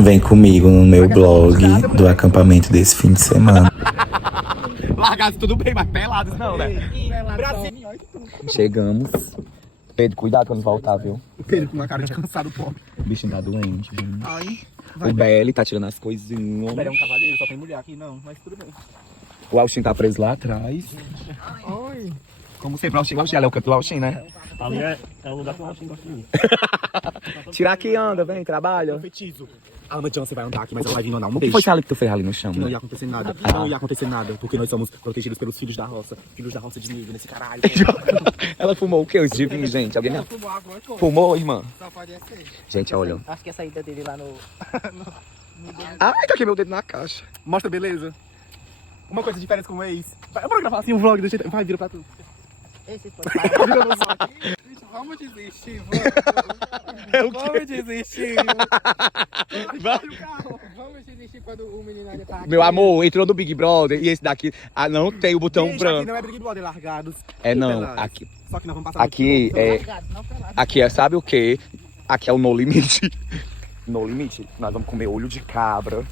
Vem comigo no meu blog do acampamento desse fim de semana. Largados tudo bem, mas pelados não, né? Brasil. Chegamos. Pedro, cuidado quando voltar, viu? O Pedro com uma cara de cansado, pô. O bichinho tá doente, gente. Ai. O Belly tá tirando as coisinhas. Ele é um cavaleiro, só tem mulher aqui, não, mas tudo bem. O Austin tá preso lá atrás. Ai. Como sempre, o Austin é o canto do Austin, né? Ali é o lugar que eu acho que gosta de mim. Tirar aqui, anda, vem, trabalha. Fetizo. A Ana John, você vai andar aqui, mas ela vai vir andar um O que beijo. foi esse ali que tu fez ali no chão? Que não Né? ia acontecer nada. Não ia acontecer nada, porque nós somos protegidos pelos filhos da roça. Filhos da roça de nível nesse caralho. Ela fumou o quê? Os de vinho, gente? Alguém Fumou agora, pô. fumou, irmã? Só pode ser. Gente, olha. Acho que a saída dele lá no... Ai, tá aqui meu dedo na caixa. Mostra, beleza? Uma coisa diferente com o ex. Eu vou gravar assim um vlog do jeito. Vai, vira pra tu. Esse Spotify. Vamos desistir, É o quê? vamos desistir. Vamos desistir quando o menino olha pra Meu amor, entrou no Big Brother e esse daqui não tem o botão Gente, branco. aqui não é Big Brother, largados. É não, Pelados. aqui, Só que nós vamos passar aqui é, Largado, não pelado. aqui é, sabe o quê? Aqui é o No Limite. No Limite, nós vamos comer olho de cabra.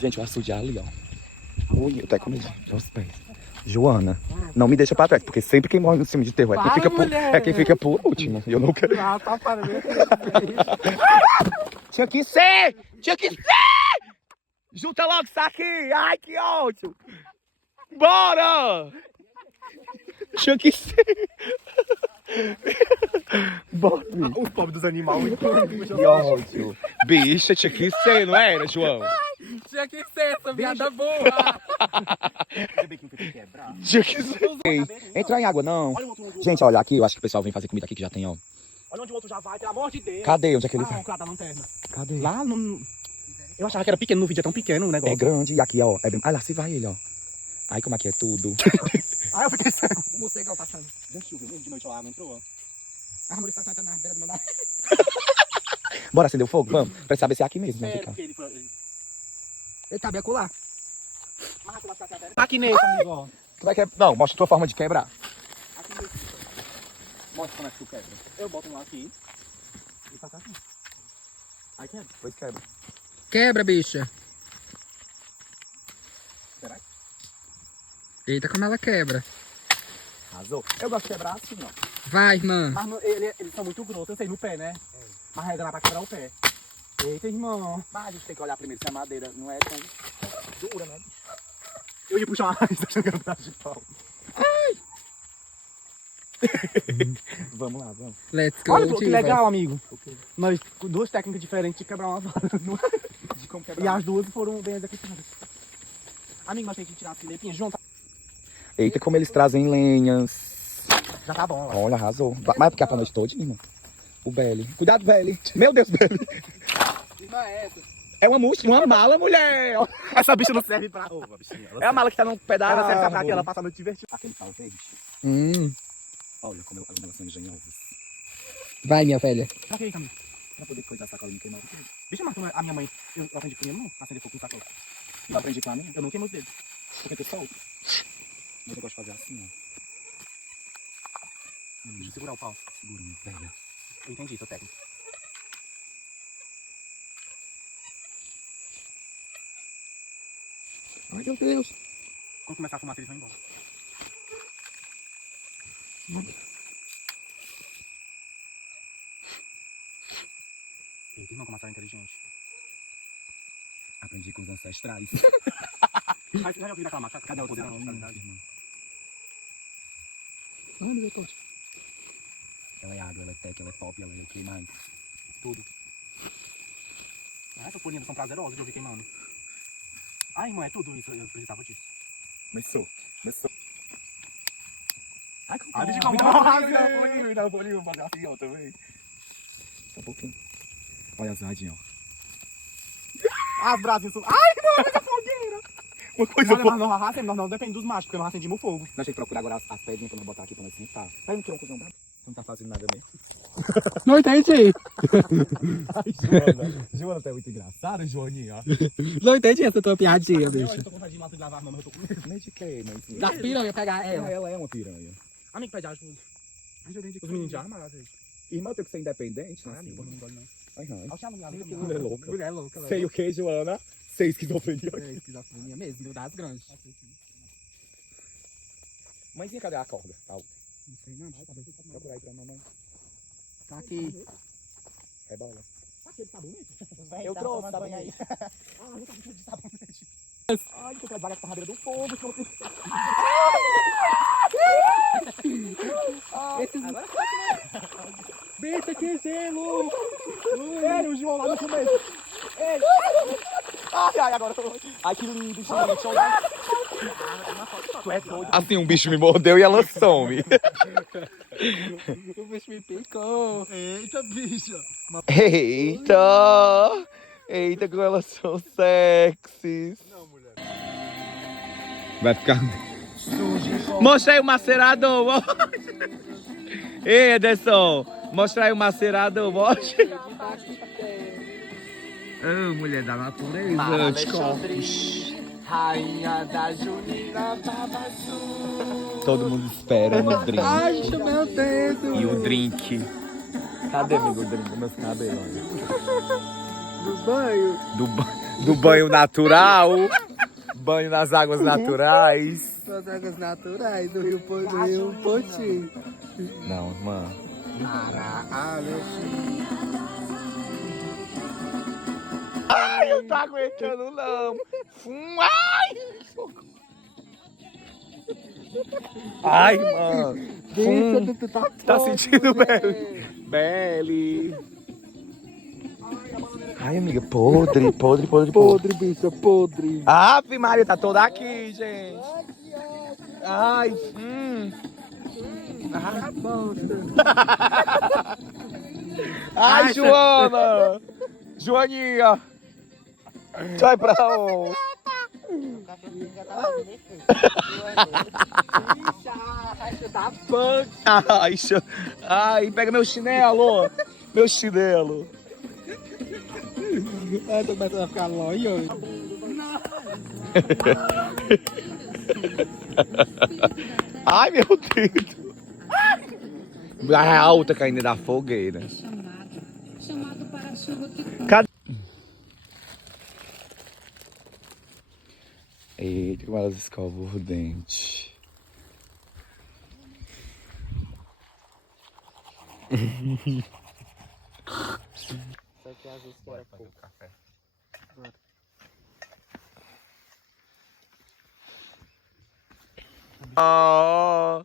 Gente, o açude é ali, ó. Ui, eu até comi os pés. Joana, não me deixa pra trás, porque sempre quem morre no filme de terror é quem fica por último. E eu não quero. Ah, tá parando. Tinha que ser! Tinha que ser! Junta logo isso aqui! Ai, que ódio! Bora! Tinha que ser! Bora! Os pobres dos animais. Que ódio! Bicha, tinha que ser, não era, João? Tinha que ser essa viada boa. Tinha que ser! Ei, entrar em água, não! Gente, olha, aqui eu acho que o pessoal vem fazer comida aqui que já tem, ó. Olha onde o outro já vai, pelo amor de Deus. Cadê? Onde é que ele Ah, vai? o cara da lanterna. Cadê? Lá no... Eu achava que era pequeno, no vídeo é tão pequeno o negócio. É grande, e aqui, ó. É bem... Ah, lá se vai ele, ó. Ai, como aqui é tudo. Ah, eu fiquei cego. O morcego passando. Gente, choveu mesmo de noite lá, não entrou. A árvore está na beira do meu nariz. Bora acender o fogo? Vamos. Pra saber se é aqui mesmo, né, Ricardo? Ele tá bem acolá. Aqui nesse, amigo, ó. Tu vai quebrar? Não, mostra a tua forma de quebrar. Aqui nesse. Mostra como é que tu quebra. Eu boto um aqui e faço assim. Aí quebra. Pois quebra. Quebra, bicha. Será? Eita, como ela quebra. Arrasou. Eu gosto de quebrar assim, ó. Vai, irmã. Mas eles são muito grossos, eu sei, no pé, né? Mas a regra dá pra quebrar o pé. Eita, irmão. Mas a gente tem que olhar primeiro se a madeira não é tão dura, né? Eu ia puxar uma raiz achando que era um pedaço de pau. Vamos lá, vamos. Let's go. Olha, pô, que Tiva. legal, amigo. Nós, com duas técnicas diferentes de quebrar uma vara. De como E as duas foram bem executadas. Amigo, nós temos que tirar as filepinhas juntas. Eita, como eles trazem lenhas. Já tá bom, ó. Olha, arrasou. Mas é porque é pra noite toda, irmão. O Belly. Cuidado, Belly. Meu Deus, Belly. Irmã, é essa. É uma mochila, uma mala, mulher. Essa bicha não serve pra roupa, bichinha. É a mala que tá num pedaço. Ela serve pra quê? Ela passa a noite divertida. Aquele pau verde. Olha como elas são engenhosas. Vai, minha velha. Pra que, Camilo? Pra poder coisar a sacola e me queimar o dedo. Bicha, mas a minha mãe, eu aprendi com a minha mãe, acender fogo com sacola. Eu aprendi com a minha. Eu não queimo os dedos. Porque tu solta. Mas eu gosto de fazer assim, ó. Deixa eu segurar o pau. Segura, minha velha. Eu entendi, tô técnico. Ai, meu Deus. Quando começar a fumar, eles vão embora. Eita, irmão, como a senhora é inteligente. Aprendi com os ancestrais. Mas você já ouviu aquela macaca? Cadê o poder da mentalidade, irmão? Ai, meu Deus. Ela é água, ela é tech, ela é pop, ela é o que mais? Tudo. Ah, essas folhinhas são prazerosas de ouvir queimando. Ai, irmão, é tudo isso. Eu precisava disso. Começou. Ai, como Ai, bicho, como como me dá um bolinho, assim, ó, também. Só um pouquinho. Olha as radinhas, ó. As brasinhas são... Ai, irmão, essa fogueira! Uma coisa Olha, mas nós acendemos, nós não depende dos machos, porque nós acendemos o fogo. Nós temos que procurar agora as pedrinhas pra nós botar aqui pra nós sentar. Pega um tronco, não dá? Não tá fazendo nada mesmo. Não entendi. Ai, Joana tá muito engraçada, Joaninha. Não entendi essa tua piadinha, Eu bicho. tô com vontade de matar de lavar, mas eu tô com medo. Nem de quê, mas... Da piranha pegar ela. Ela é uma piranha. Amigo, pede ajuda. Os meninos já armaram, gente. Irmã tem que ser independente, né? Ah, amigo, não gosto não. Aham. Mulher louca. Mulher louca. Sei o que, Joana? Sei esquizofrenia. É esquizofrenia mesmo, das grandes. Mãezinha, cadê a corda? Não sei não. Procura aí pra mamãe. Tá aqui. Rebola. Eu trouxe sabonete aí. Ai, tô com as vagas com a rabeira do fogo. Bicho aqui, gelo! Sério, o João lá no começo. Ei. Ai, agora eu tô... Ai, que lindo, gente. Tu é doido. Assim, um bicho me mordeu e ela some. O bicho me picou. Eita, bicho. Eita! Eita, como elas são sexys. Não, mulher. Vai ficar... Mostra aí o macerador. Ei, Ederson. Mostra aí o macerador. Mostra. Ah, mulher da natureza. De corpos. Rainha da Junina Babaçu. Todo mundo espera no drink. Ai, meu dedo. E o drink. Cadê, amigo, o drink? Meus cabelos. Do banho. Do banho natural. Banho nas águas naturais. Das águas naturais do Rio Poti. Não, mano. Ah, meu filho. Ai, eu não tô aguentando, não. Ai! Ai, mano. Bicho, tu tá Tá forte, sentindo, mulher. Belly? Ai, amiga, podre. Podre, bicho, podre. Ave Maria, tá toda aqui, gente. Ai, Ah, bosta. Ai, Joana. Joaninha. Sai pra onde? Tá punk. Ai, pega meu chinelo. Meu chinelo. Ai, tô começando a ficar longe. Ai, meu dedo. A alta caindo da fogueira. Chamado para a chuva que Cadê? Eita, como elas escovam o dente. Oh.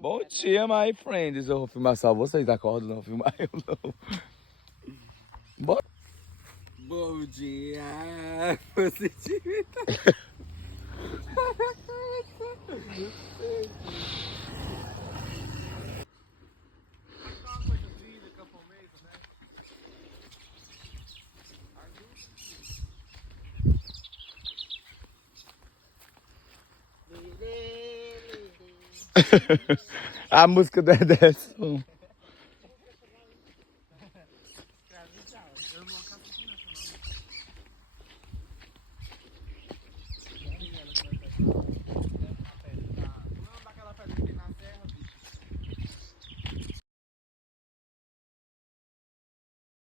Bom dia, my friends. Eu vou filmar só vocês, acordam, não filmar eu não. Bora. Bom dia, positividade. A música do Ederson.